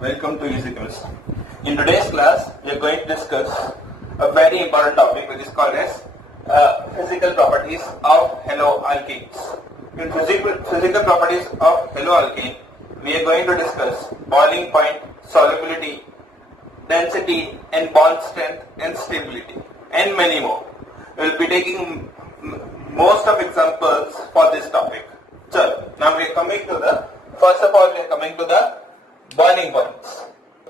welcome to Easy Chemistry. In today's class, we are going to discuss a very important topic which is called as physical properties of haloalkanes. In physical properties of haloalkane, we are going to discuss boiling point, solubility, density and bond strength and stability and many more. We will be taking most of examples for this topic. So, now we are coming to the, first of all we are coming to the boiling points.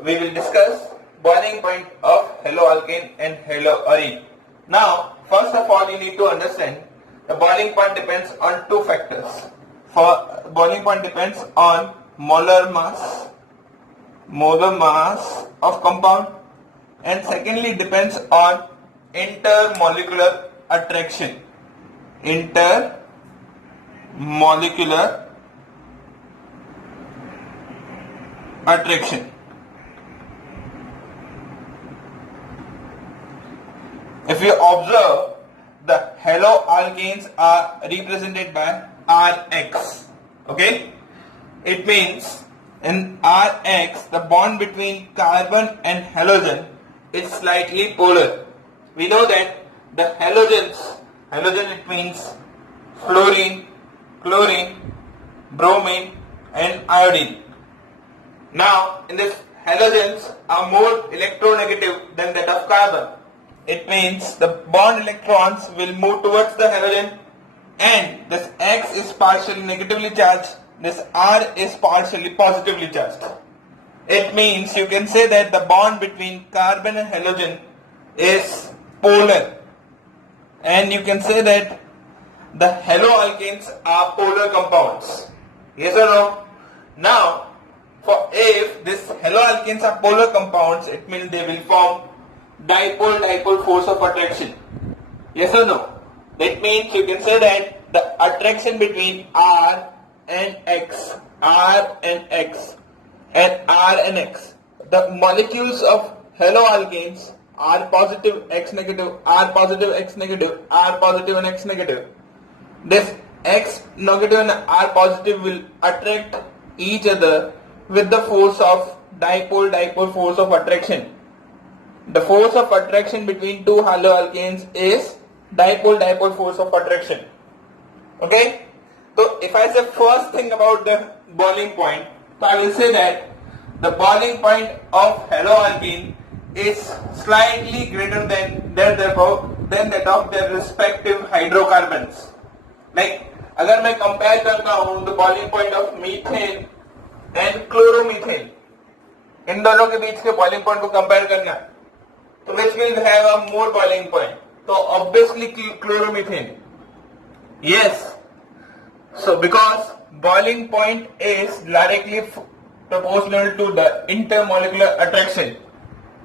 We will discuss boiling point of haloalkane and haloarine. Now, first of all you need to understand the boiling point depends on two factors. For boiling point depends on molar mass of compound, and secondly depends on intermolecular attraction. Intermolecular attraction. If you observe, the haloalkanes are represented by Rx. Okay? It means in Rx, the bond between carbon and halogen is slightly polar. We know that the halogen it means fluorine, chlorine, bromine and iodine. Now, in this halogens are more electronegative than that of carbon. It means the bond electrons will move towards the halogen, and this X is partially negatively charged, this R is partially positively charged. It means you can say that the bond between carbon and halogen is polar, and you can say that the haloalkanes are polar compounds. Yes or no? Now, if these haloalkanes are polar compounds, it means they will form dipole-dipole force of attraction. Yes or no? That means you can say that the attraction between R and X, the molecules of haloalkanes are positive X negative, R positive X negative, R positive and X negative. This X negative and R positive will attract each other with the force of dipole-dipole force of attraction. The force of attraction between two haloalkanes is dipole-dipole force of attraction. Okay? So if I say first thing about the boiling point, so I will say that the boiling point of haloalkane is slightly greater than that of their respective hydrocarbons. Like, अगर मैं compare करता हूँ the boiling point of methane and chloromethane, इन दोनों के बीच के boiling point को compare करना, so which will have a more boiling point? So obviously chloromethane. Yes. So because boiling point is directly proportional to the intermolecular attraction.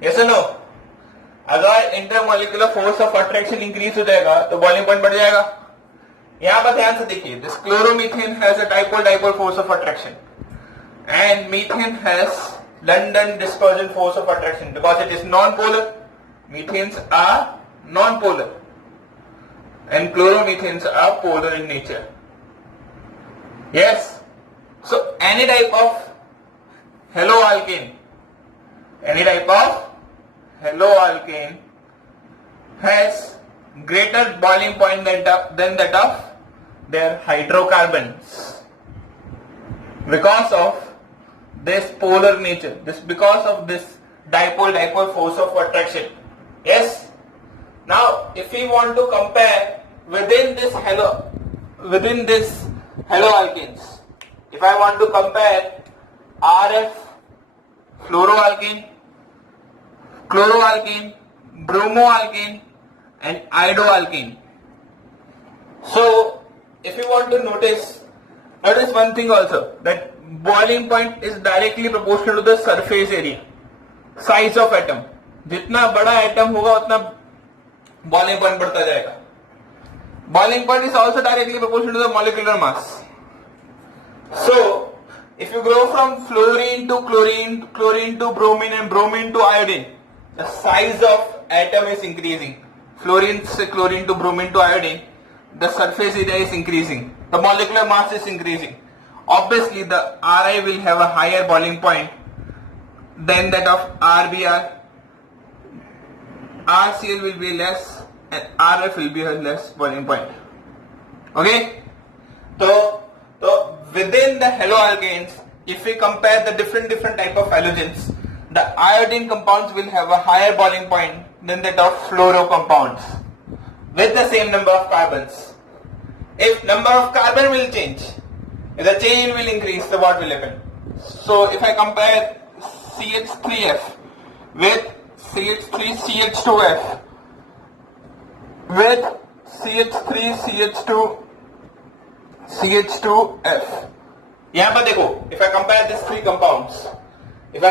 Yes or no? अगर intermolecular force of attraction increase हो जाएगा तो boiling point बढ़ जाएगा. यहाँ पर ध्यान से देखिए, this chloromethane has a dipole-dipole force of attraction, and methane has London dispersion force of attraction because it is non-polar. Methanes are non-polar and chloromethanes are polar in nature. Yes. So any type of haloalkane has greater boiling point than that of their hydrocarbons because of this polar nature, because of this dipole-dipole force of attraction. Yes. Now, if we want to compare within this haloalkanes, if I want to compare RF, fluoroalkane, chloroalkane, bromoalkane and iodoalkane. So, if you want to notice one thing also, that boiling point is directly proportional to the surface area, size of atom. जितना बड़ा atom होगा उतना boiling point बढ़ता जाएगा. Boiling point is also directly proportional to the molecular mass. So, if you go from fluorine to chlorine, chlorine to bromine and bromine to iodine, the size of atom is increasing. Fluorine, chlorine to bromine to iodine, the surface area is increasing. The molecular mass is increasing. Obviously, the Ri will have a higher boiling point than that of RBr. RCl will be less and RF will be a less boiling point. Okay? So within the haloalkanes, if we compare the different type of halogens, the iodine compounds will have a higher boiling point than that of fluoro compounds with the same number of carbons. If number of carbon will change, if the chain will increase, so what will happen? So if I compare CH3F with CH3CH2F with CH3CH2CH2F, यहाँ पर देखो, if I compare these three compounds, in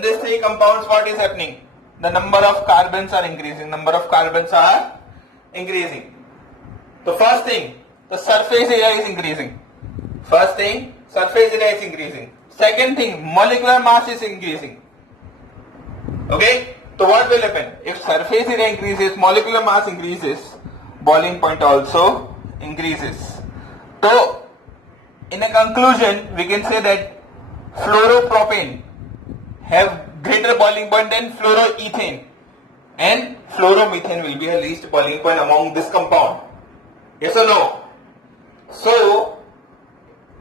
these three compounds, what is happening? The number of carbons are increasing. So first thing, the surface area is increasing. Second thing, molecular mass is increasing. Okay? So what will happen? If surface area increases, molecular mass increases, boiling point also increases. So, in a conclusion, we can say that fluoropropane have greater boiling point than fluoroethane, and fluoromethane will be the least boiling point among this compound. Yes or no? So,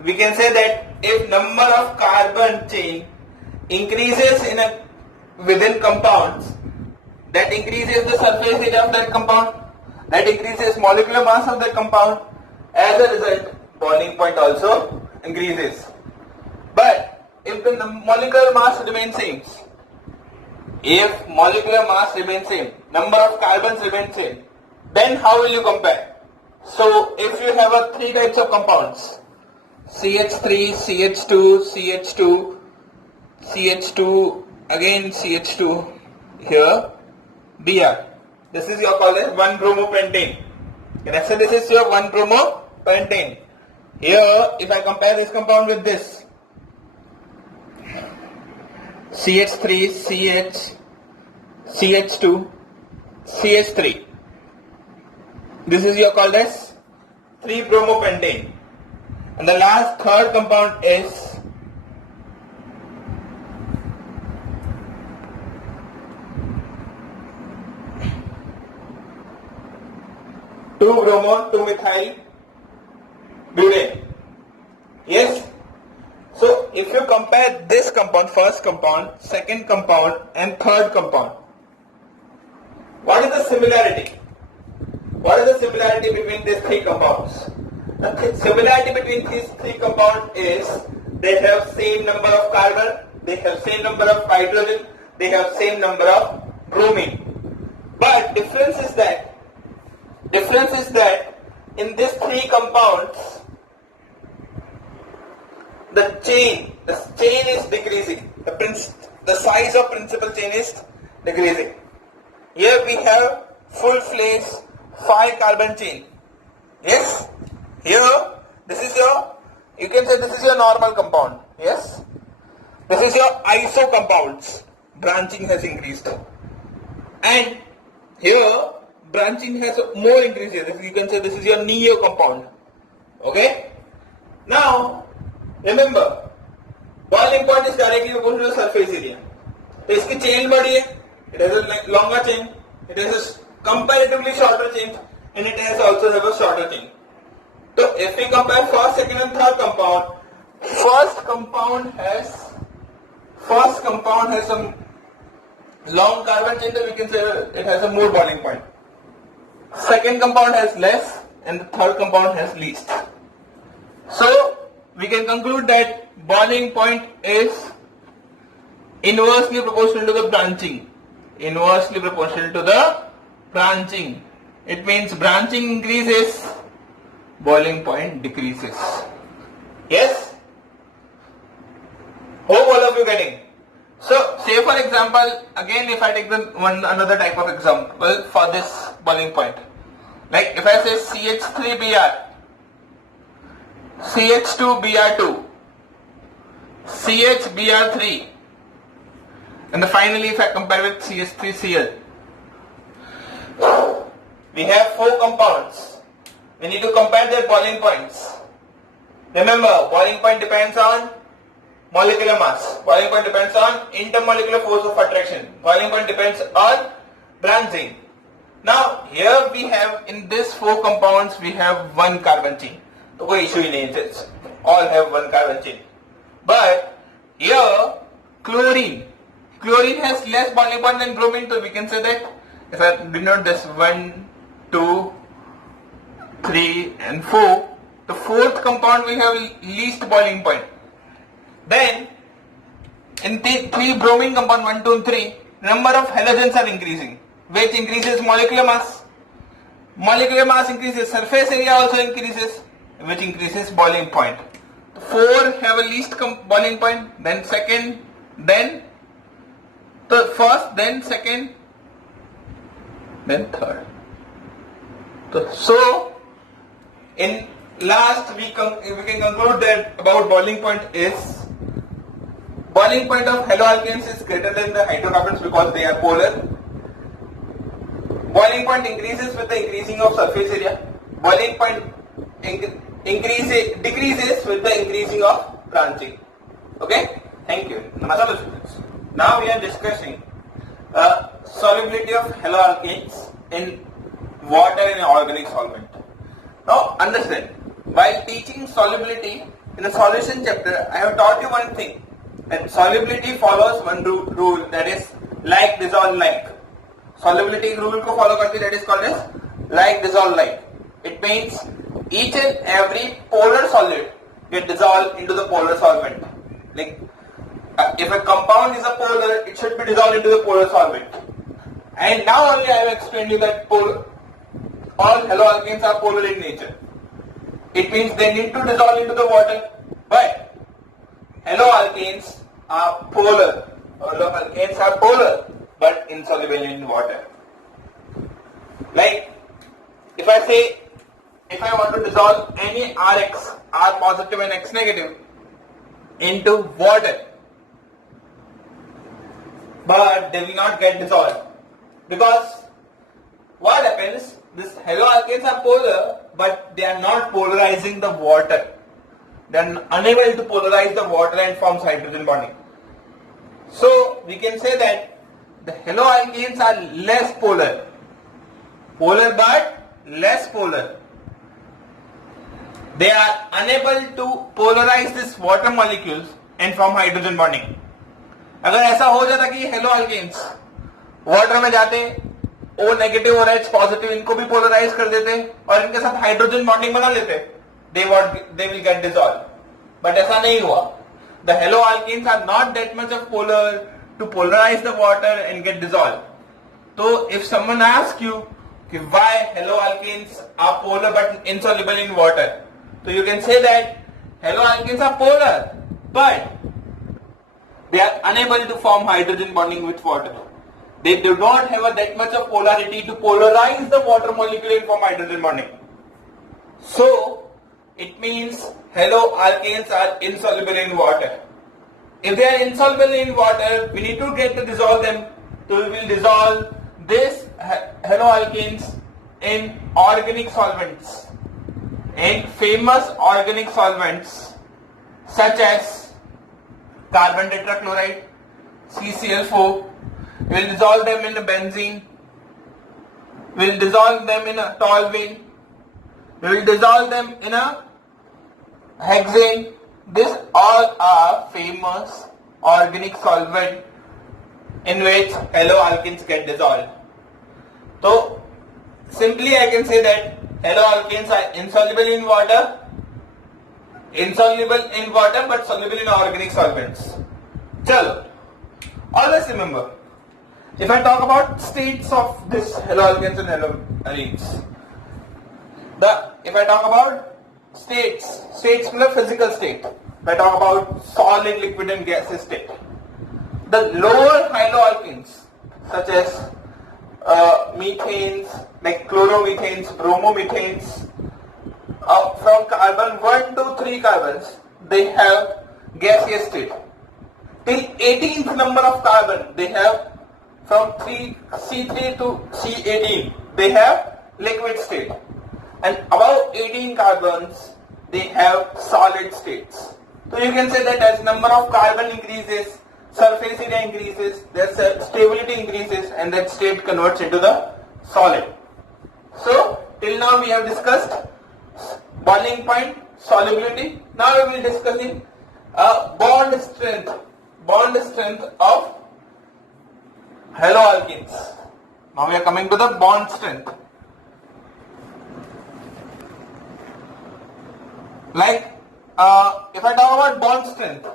we can say that if number of carbon chain increases within compounds, that increases the surface area of that compound, that increases molecular mass of that compound. As a result, boiling point also increases. But if the molecular mass remains same, number of carbons remain same, then how will you compare? So if you have three types of compounds, CH3, CH2, CH2, CH2, again CH2, here Br. This is your called as 1-bromopentane. Can I say this is your 1-bromopentane? Here, if I compare this compound with this, CH3, CH, CH2, CH3. This is your called as 3-bromopentane. And the last third compound is 2-bromo-2-methyl butane. Yes? So, if you compare this compound, first compound, second compound and third compound, what is the similarity? What is the similarity between these three compounds? The similarity between these three compounds is they have same number of carbon, they have same number of hydrogen, they have same number of bromine. But difference is that in these three compounds, the chain is decreasing. The size of principal chain is decreasing. Here we have full-fledged 5-carbon chain. Yes? Here, you can say this is your normal compound. Yes? This is your iso compounds. Branching has increased. And here, branching has more increased. You can say this is your neo compound. Okay? Now, remember, boiling point is directly proportional to surface area. So, its chain badi hai. It has a longer chain. It has a comparatively shorter chain, and it has also have a shorter chain. So, if we compare first, second, and third compound, first compound has some long carbon chain, that we can say it has a more boiling point. Second compound has less, and the third compound has least. So, we can conclude that boiling point is inversely proportional to the branching. It means branching increases, boiling point decreases. Yes? Hope all of you getting. So, say for example, again if I take another type of example for this boiling point. Like if I say CH3Br, CH2Br2, CHBr3, and finally if I compare with CH3Cl, we have 4 compounds. We need to compare their boiling points. Remember, boiling point depends on molecular mass. Boiling point depends on intermolecular force of attraction. Boiling point depends on branching. Now here we have, in this 4 compounds, we have 1 carbon chain. So कोई issue ही नहीं है, all have 1 carbon chain. But here chlorine has less boiling point than bromine, so we can say that if I denote this 1, 2, 3 and 4, the 4th compound will have least boiling point. Then in the 3 bromine compound 1, 2 and 3, number of halogens are increasing, which increases molecular mass. Molecular mass increases, surface area also increases, which increases boiling point. 4 have a least boiling point, then second, then the first, then second, then third. So in last we can conclude that about boiling point is, boiling point of haloalkanes is greater than the hydrocarbons because they are polar. Boiling point increases with the increasing of surface area. Boiling point decreases with the increasing of branching. Okay? Thank you. Namaskar students. Now we are discussing solubility of haloalkanes in water and organic solvent. Now understand, while teaching solubility in the solution chapter, I have taught you one thing, that solubility follows one rule, that is like dissolve like. Solubility rule को follow करती, that is called as like dissolve like. It means each and every polar solid get dissolved into the polar solvent. Like if a compound is a polar, it should be dissolved into the polar solvent. And now only I have explained you that all haloalkanes are polar in nature. It means they need to dissolve into the water. But haloalkanes are polar. Haloalkanes are polar, but insoluble in water. Like if I want to dissolve any Rx, R positive and X negative, into water, but they will not get dissolved, because what happens, these haloalkanes are polar, but they are not polarizing the water. They are unable to polarize the water and forms hydrogen bonding. So we can say that the haloalkanes are less polar. Polar but less polar. They are unable to polarize these water molecules and form hydrogen bonding. अगर ऐसा हो जाता कि haloalkanes water में जाते, O negative और H positive इनको भी पोलराइज कर देते और इनके साथ हाइड्रोजन बॉन्डिंग बना लेते, they will get dissolved. But ऐसा नहीं हुआ. The haloalkanes are not that much of polar to polarize the water and get dissolved. So if someone asks you why haloalkanes are polar but insoluble in water, so you can say that haloalkanes are polar, but they are unable to form hydrogen bonding with water. They do not have that much of polarity to polarize the water molecule and form hydrogen bonding. So it means haloalkanes are insoluble in water. If they are insoluble in water, we need to get to dissolve them. So we will dissolve this haloalkanes in organic solvents. In famous organic solvents such as carbon tetrachloride, CCl4, we will dissolve them in a benzene, we will dissolve them in a toluene, we will dissolve them in a hexane. These all are famous organic solvent in which haloalkanes get dissolved. So simply I can say that haloalkanes are insoluble in water but soluble in organic solvents. Chalo, always remember, if I talk about states of this haloalkanes and haloarenes, if I talk about states means physical state. If I talk about solid, liquid and gaseous state, the lower haloalkanes such as methanes, like chloromethanes, bromomethanes, from carbon 1 to 3 carbons, they have gaseous state. Till 18th number of carbon, they have from C3 to C18, they have liquid state. And above 18 carbons, they have solid states. So you can say that as number of carbon increases, surface area increases, their stability increases, and that state converts into the solid. So till now we have discussed boiling point, solubility. Now we will be discussing bond strength of haloalkenes. Now we are coming to the bond strength. Like if I talk about bond strength,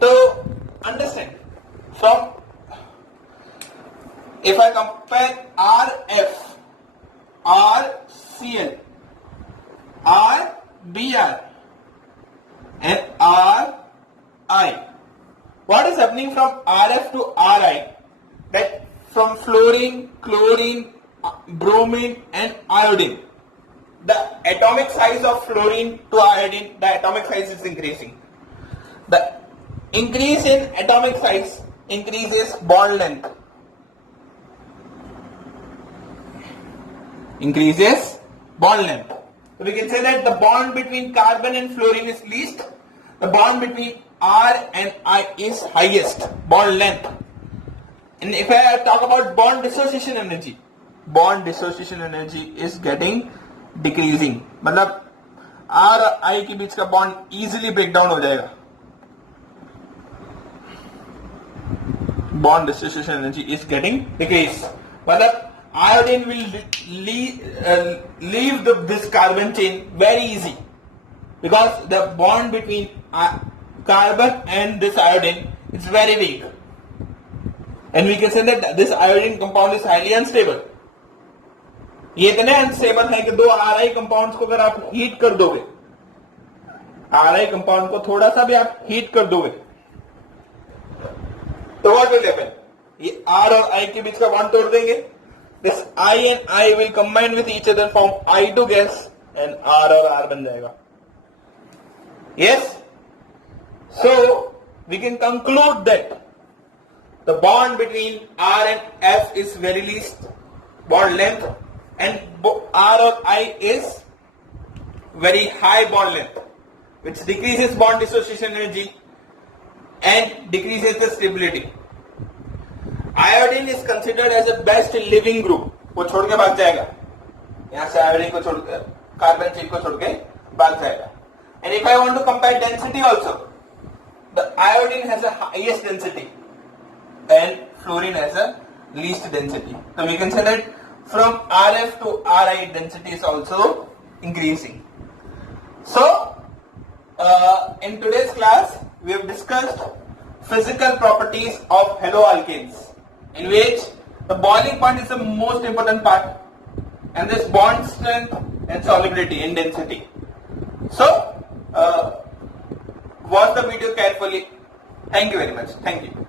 to understand from, if I compare RF, RCl, RBr and RI, what is happening from RF to RI? That from fluorine, chlorine, bromine and iodine, the atomic size of fluorine to iodine, the atomic size is increasing. The increase in atomic size increases bond length. Increases bond length. So we can say that the bond between carbon and fluorine is least. The bond between R and I is highest. Bond length. And if I talk about bond dissociation energy is getting decreasing. मतलब R और I के बीच का bond easily break down हो जाएगा. Bond dissociation energy is getting decreased. मतलब iodine will leave this carbon chain very easy, because the bond between carbon and this iodine is very weak, and we can say that this iodine compound is highly unstable. ये इतने unstable है कि दो RI compounds को अगर आप heat कर दोगे, RI कंपाउंड को थोड़ा सा भी आप हीट कर दोगे, तो व्हाट विल हैपन? ये R और I के बीच का बॉन्ड तोड़ देंगे. This I and I will combine with each other, form I2 gas, and R और R बन जाएगा. Yes? So we can conclude that the bond between R and F is very least bond length, and R or I is very high bond length, which decreases bond dissociation energy and decreases the stability. Iodine is considered as a best living group. वो छोड़ के भाग जाएगा, यहाँ से iodine को छोड़ के, कार्बन चेन को छोड़ के भाग जाएगा. And if I want to compare density also, the iodine has a highest density and fluorine has a least density. So we can say that from RF to RI density is also increasing. So in today's class we have discussed physical properties of haloalkanes, in which the boiling point is the most important part, and this bond strength and solubility and density. So watch the video carefully. Thank you very much. Thank you.